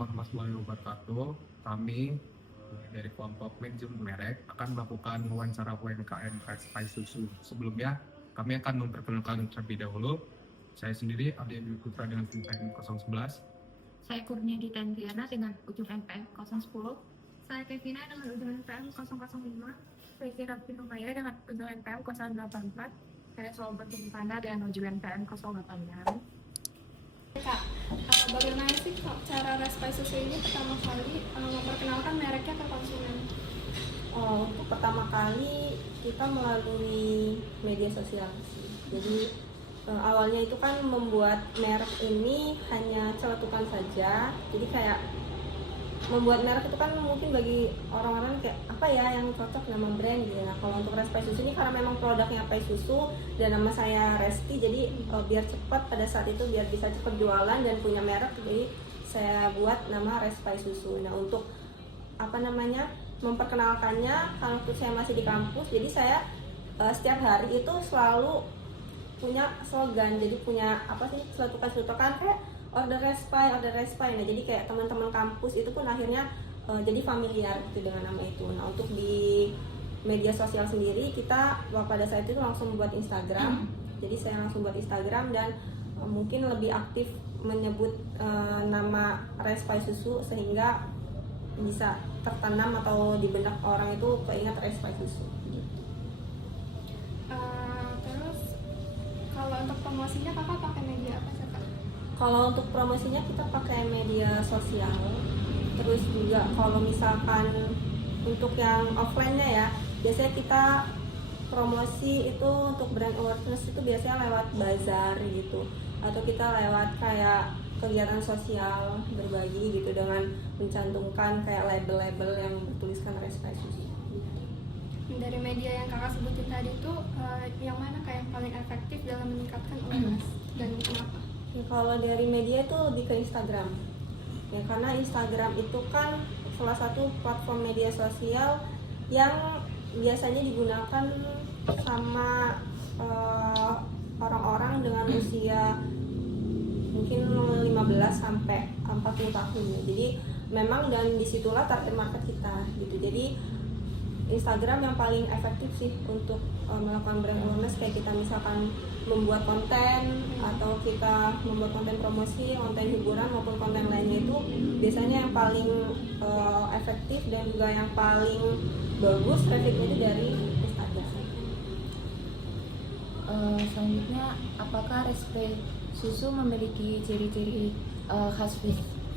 warahmatullahi wabarakatuh. Kami dari kelompok manajemen merek akan melakukan wawancara UMKM Respai Susu. Sebelumnya, kami akan memperkenalkan terlebih dahulu. Saya sendiri Ade Dwi Putra dengan ujung 011. Saya Kurnia Ditandriana dengan ujung NPM 010. Saya Kevina dengan ujung NPM 005. Saya Kira Pinumaya dengan ujung NPM 084. Saya Solbert Tumipana dengan ujung NPM 086. Kak, bagaimana sih cara Respai Susu ini pertama kali memperkenalkan mereknya ke konsumen? Untuk pertama kali kita melalui media sosial sih. Jadi awalnya itu kan membuat merek ini hanya celetukan saja. Jadi kayak membuat merek itu kan mungkin bagi orang-orang kayak apa ya yang cocok nama brand gitu. Nah kalau untuk Respai Susu ini karena memang produknya Pai Susu dan nama saya Resti, jadi biar cepat pada saat itu biar bisa cepat jualan dan punya merek, jadi saya buat nama Respai Susu. Nah untuk memperkenalkannya kalau waktu saya masih di kampus, jadi saya setiap hari itu selalu punya slogan, jadi punya seletukan kayak order Respai. Nah jadi kayak teman-teman kampus itu pun akhirnya jadi familiar gitu dengan nama itu. Nah untuk di media sosial sendiri kita pada saat itu langsung buat Instagram. Jadi saya langsung buat Instagram dan mungkin lebih aktif menyebut nama Respai Susu sehingga bisa tertanam atau di benak orang itu keingat Respai Susu gitu. Terus kalau untuk promosinya kakak pakai media apa sih kak? Kalau untuk promosinya kita pakai media sosial. Terus juga kalau misalkan untuk yang offline-nya ya, biasanya kita promosi itu untuk brand awareness itu biasanya lewat bazar gitu, atau kita lewat kayak kegiatan sosial berbagi gitu dengan mencantumkan kayak label-label yang bertuliskan Respai Susu. Dari media yang kakak sebutin tadi itu yang mana kak yang paling efektif dalam meningkatkan awareness dan kenapa? Ya, kalau dari media itu lebih ke Instagram ya, karena Instagram itu kan salah satu platform media sosial yang biasanya digunakan sama orang-orang dengan usia mungkin 15 sampai 40 tahun ya. Jadi memang dan disitulah target market kita gitu. Jadi Instagram yang paling efektif sih untuk melakukan brand awareness, kayak kita misalkan membuat konten atau kita membuat konten promosi, konten hiburan maupun konten lainnya, itu biasanya yang paling efektif dan juga yang paling bagus trafficnya itu dari Instagram. Selanjutnya, apakah Respai Susu memiliki ciri-ciri khas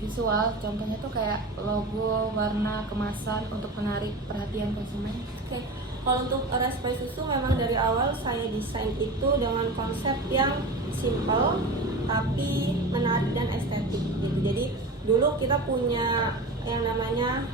visual? Contohnya tuh kayak logo, warna, kemasan untuk menarik perhatian konsumen. Oke. Kalau untuk Respai Susu memang dari awal saya desain itu dengan konsep yang simple tapi menarik dan estetik gitu. Jadi dulu kita punya yang namanya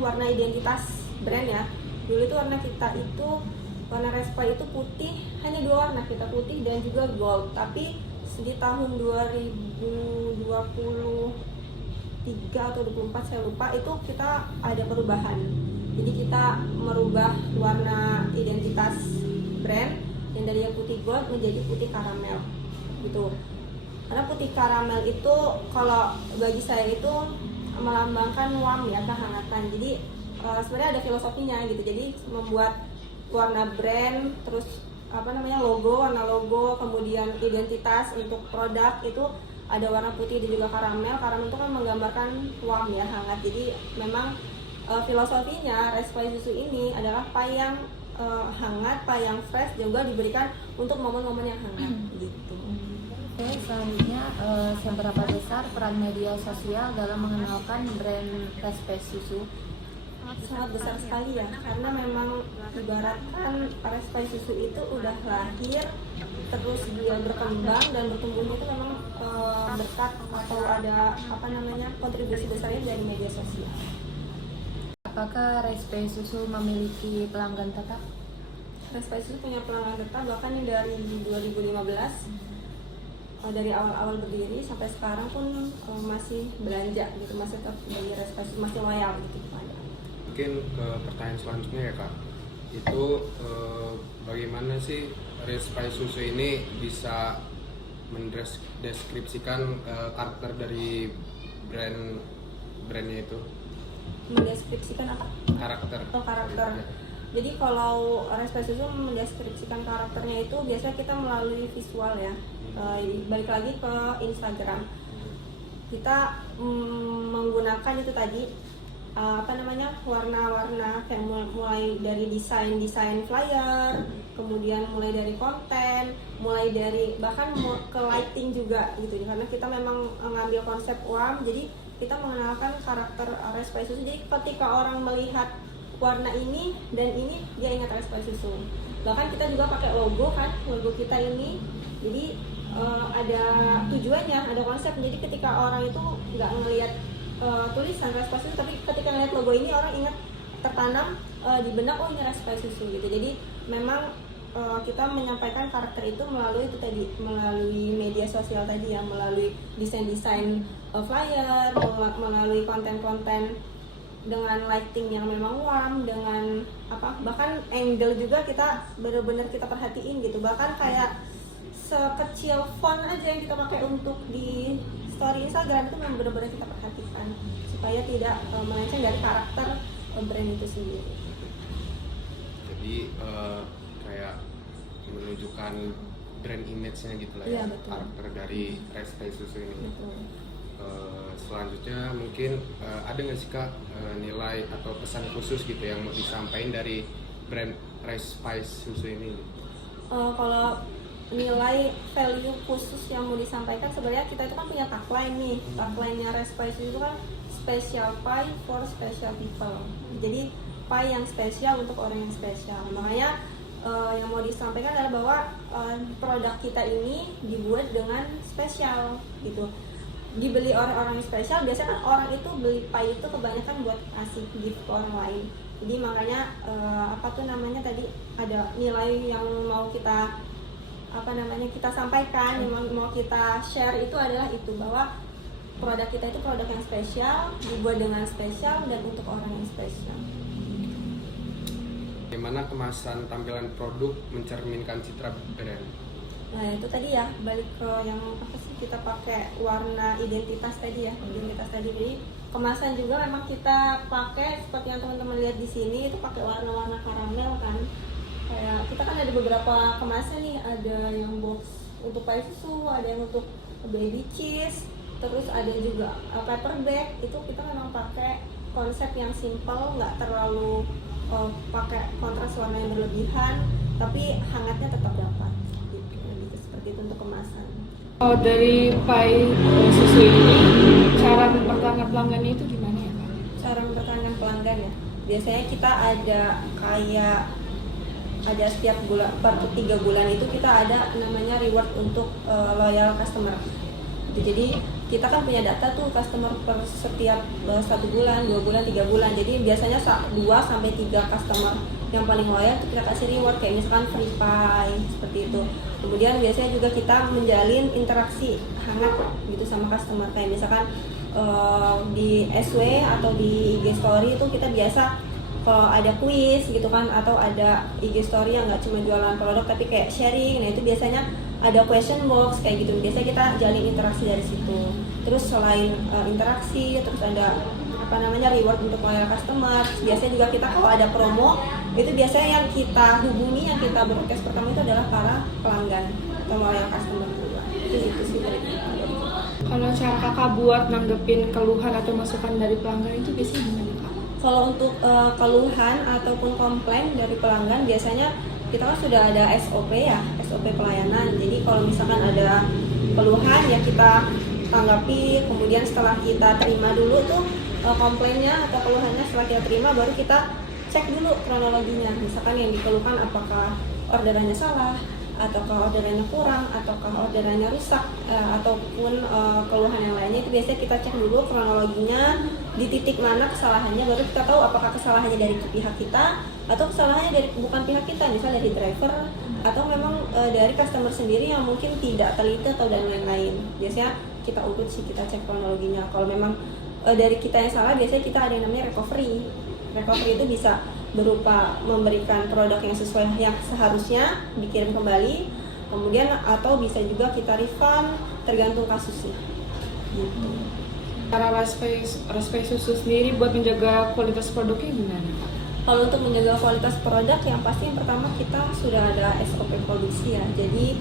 warna identitas brand ya. Dulu itu warna Respai itu putih, hanya dua warna, kita putih dan juga gold. Tapi di tahun 2023 atau 24 saya lupa, itu kita ada perubahan. Jadi kita merubah warna identitas brand yang dari yang putih gold menjadi putih karamel gitu. Karena putih karamel itu kalau bagi saya itu melambangkan warm ya, kehangatan. Jadi sebenarnya ada filosofinya gitu. Jadi membuat warna brand, terus warna logo, kemudian identitas untuk produk itu ada warna putih dan juga karamel. Karamel itu kan menggambarkan warm ya, hangat. Jadi memang filosofinya Respai Susu ini adalah pai yang hangat, pai yang fresh, juga diberikan untuk momen-momen yang hangat gitu. Oke, selanjutnya seberapa besar peran media sosial dalam mengenalkan brand Respai Susu? Sangat besar sekali ya, karena memang ibaratkan Respai Susu itu udah lahir, terus dia berkembang dan bertumbuhnya itu memang berkat atau ada kontribusi besarnya dari media sosial. Apakah Respai Susu memiliki pelanggan tetap? Respai Susu punya pelanggan tetap, bahkan yang dari 2015 dari awal-awal berdiri sampai sekarang pun masih belanja gitu, masih tetap beli Respai Susu, masih loyal gitu. Mungkin ke pertanyaan selanjutnya ya kak, itu bagaimana sih Respai Susu ini bisa mendeskripsikan karakter dari brandnya itu? Mendeskripsikan apa? Karakter. Atau karakter. Jadi kalau Respect Susu mendeskripsikan karakternya itu biasanya kita melalui visual ya. Balik lagi ke Instagram. Kita menggunakan itu tadi warna-warna kayak mulai dari desain flyer, kemudian mulai dari konten, mulai dari bahkan ke lighting juga gitu. Karena kita memang ngambil konsep UAM, jadi kita mengenalkan karakter Respect Susu. Jadi ketika orang melihat warna ini dan ini, dia ingat Respect Susu. Bahkan kita juga pakai logo kita ini. Jadi ada tujuannya, ada konsep. Jadi ketika orang itu nggak ngelihat tulisan Respect Susu, tapi ketika ngelihat logo ini orang ingat, tertanam di benak, oh ini Respect Susu gitu. Jadi memang kita menyampaikan karakter itu melalui melalui media sosial tadi ya, melalui desain flyer, melalui konten-konten dengan lighting yang memang warm, dengan bahkan angle juga kita benar-benar kita perhatiin gitu. Bahkan kayak sekecil font aja yang kita pakai untuk di story Instagram itu memang benar-benar kita perhatikan supaya tidak melenceng dari karakter brand itu sendiri. Jadi kayak menunjukkan brand image-nya gitu lah ya, karakter dari Respect Susu ini. Betul. Selanjutnya mungkin ada nggak sih Kak nilai atau pesan khusus gitu yang mau disampaikan dari brand Respect Susu ini? Kalau nilai value khusus yang mau disampaikan, sebenarnya kita itu kan punya tagline nih. Tagline-nya Respect Susu itu kan special pie for special people. Jadi pie yang spesial untuk orang yang spesial. Makanya yang mau disampaikan adalah bahwa produk kita ini dibuat dengan spesial gitu. Dibeli orang-orang yang spesial. Biasanya kan orang itu beli pie itu kebanyakan buat kasih gift ke orang lain. Jadi makanya tadi ada nilai yang mau kita kita sampaikan, yang mau kita share itu adalah itu, bahwa produk kita itu produk yang spesial, dibuat dengan spesial dan untuk orang yang spesial. Bagaimana kemasan tampilan produk mencerminkan citra brand? Nah itu tadi ya, balik ke yang kita pakai warna identitas tadi ya, Jadi kemasan juga memang kita pakai seperti yang teman-teman lihat di sini, itu pakai warna-warna karamel kan. Kayak kita kan ada beberapa kemasan nih, ada yang box untuk pie susu, ada yang untuk baby cheese, terus ada juga paper bag. Itu kita memang pakai konsep yang simple, nggak terlalu pakai kontras warna yang berlebihan, tapi hangatnya tetap dapat gitu. Seperti itu untuk kemasan. Dari pie susu ini, cara mempertahankan pelanggannya itu gimana ya Kak? Cara mempertahankan pelanggan ya, biasanya kita ada setiap bulan, per 3 bulan itu kita ada namanya reward untuk loyal customer. Jadi kita kan punya data tuh customer per setiap 1 bulan, 2 bulan, 3 bulan. Jadi biasanya 2 sampai 3 customer yang paling loyal itu kita kasih reward, kayak misalkan free pie seperti itu. Kemudian biasanya juga kita menjalin interaksi hangat gitu sama customer, kayak misalkan di SW atau di IG story itu kita biasa kalau ada quiz gitu kan, atau ada IG story yang nggak cuma jualan produk tapi kayak sharing. Nah itu biasanya ada question box kayak gitu, biasanya kita jalin interaksi dari situ. Terus selain interaksi, terus ada reward untuk loyal customer. Biasanya juga kita kalau ada promo, itu biasanya yang kita hubungi, yang kita broadcast pertama itu adalah para pelanggan atau loyal customer juga. Itu sih dari kita. Kalau cara Kakak buat nanggepin keluhan atau masukan dari pelanggan itu biasanya gimana Kak? Kalau untuk keluhan ataupun komplain dari pelanggan, biasanya kita kan sudah ada SOP ya, SOP pelayanan. Jadi kalau misalkan ada keluhan ya kita tanggapi, kemudian setelah kita terima dulu tuh komplainnya atau keluhannya, setelah kita terima baru kita cek dulu kronologinya. Misalkan yang dikeluhkan apakah orderannya salah, ataukah orderannya kurang, ataukah orderannya rusak, ataupun keluhan yang lainnya, itu biasanya kita cek dulu kronologinya, di titik mana kesalahannya, baru kita tahu apakah kesalahannya dari pihak kita atau kesalahannya dari bukan pihak kita, misalnya dari driver atau memang dari customer sendiri yang mungkin tidak teliti atau dan lain-lain. Biasanya kita urut sih, kita cek kronologinya. Kalau memang dari kita yang salah, biasanya kita ada yang namanya recovery. Recovery itu bisa berupa memberikan produk yang sesuai yang seharusnya dikirim kembali, kemudian atau bisa juga kita refund, tergantung kasusnya gitu. Cara Raspai Susu sendiri buat menjaga kualitas produknya gimana, Kak? Kalau untuk menjaga kualitas produk, yang pasti yang pertama kita sudah ada SOP produksi ya. Jadi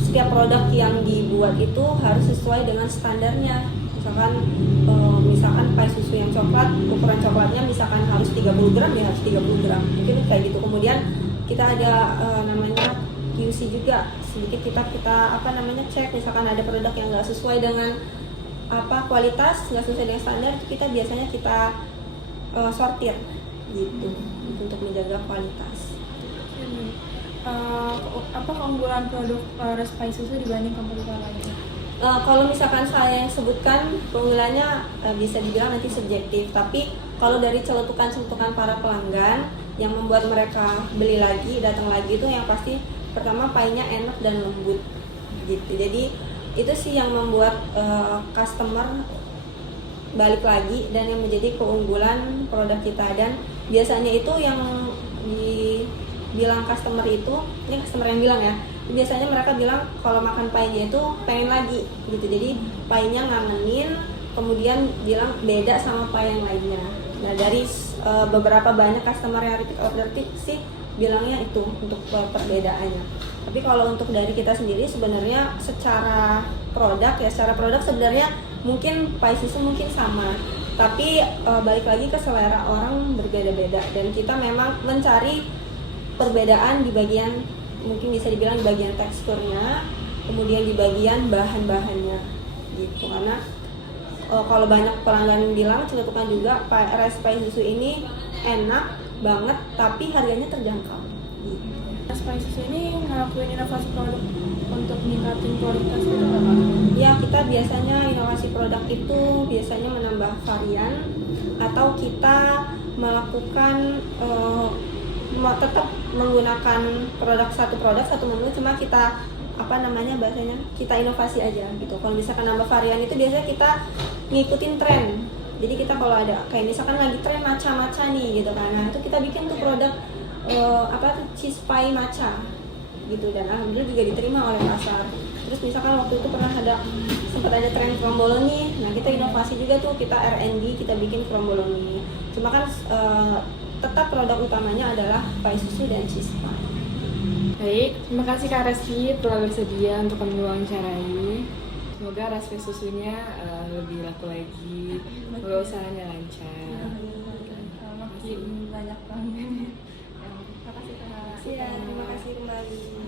setiap produk yang dibuat itu harus sesuai dengan standarnya. Misalkan pai susu yang coklat, ukuran coklatnya misalkan harus 30 gram ya harus 30 gram. Mungkin kayak gitu. Kemudian kita ada namanya QC juga. Sedikit kita cek, misalkan ada produk yang nggak sesuai dengan kualitas, nggak sesuai dengan standar, kita biasanya sortir gitu untuk menjaga kualitas. Apa keunggulan produk Raspai Susu dibanding kompetitor lainnya? Kalau misalkan saya yang sebutkan keunggulannya bisa dibilang nanti subjektif, tapi kalau dari celetukan para pelanggan yang membuat mereka beli lagi, datang lagi itu yang pasti pertama painya enak dan lembut gitu. Jadi itu sih yang membuat customer balik lagi dan yang menjadi keunggulan produk kita. Dan biasanya itu yang dibilang customer itu, ini customer yang bilang ya, biasanya mereka bilang kalau makan painya itu pengen lagi gitu. Jadi painya ngangenin, kemudian bilang beda sama pai yang lainnya. Nah dari beberapa banyak customer yang repeat order sih bilangnya itu untuk perbedaannya. Tapi kalau untuk dari kita sendiri sebenarnya secara produk sebenarnya mungkin pai susu mungkin sama, tapi balik lagi ke selera orang berbeda-beda dan kita memang mencari perbedaan di bagian, mungkin bisa dibilang di bagian teksturnya, kemudian di bagian bahan-bahannya gitu. Karena kalau banyak pelanggan bilang celetukan juga Raspai Susu ini enak banget tapi harganya terjangkau gitu. Raspai Susu ini ngelakuin inovasi produk untuk meningkatin kualitas itu apa? Ya, kita biasanya inovasi produk itu biasanya menambah varian atau kita melakukan tetap menggunakan satu produk satu menu, cuma kita kita inovasi aja gitu. Kalau misalkan nambah varian itu biasanya kita ngikutin tren. Jadi kita kalau ada kayak misalkan lagi tren matcha nih gitu kan, nah itu kita bikin tuh produk cheese pie matcha gitu, dan alhamdulillah juga diterima oleh pasar. Terus misalkan waktu itu sempat ada tren kromboloni, nah kita inovasi juga tuh, kita R&D, kita bikin kromboloni. Cuma kan tetap produk utamanya adalah pai susu dan cheese pie. Baik, terima kasih Kak Reski telah bersedia untuk kami wawancarai. Semoga Raspai Susunya lebih laku lagi, semoga usahanya lancar. Makin banyak pelanggan. Terima kasih kembali.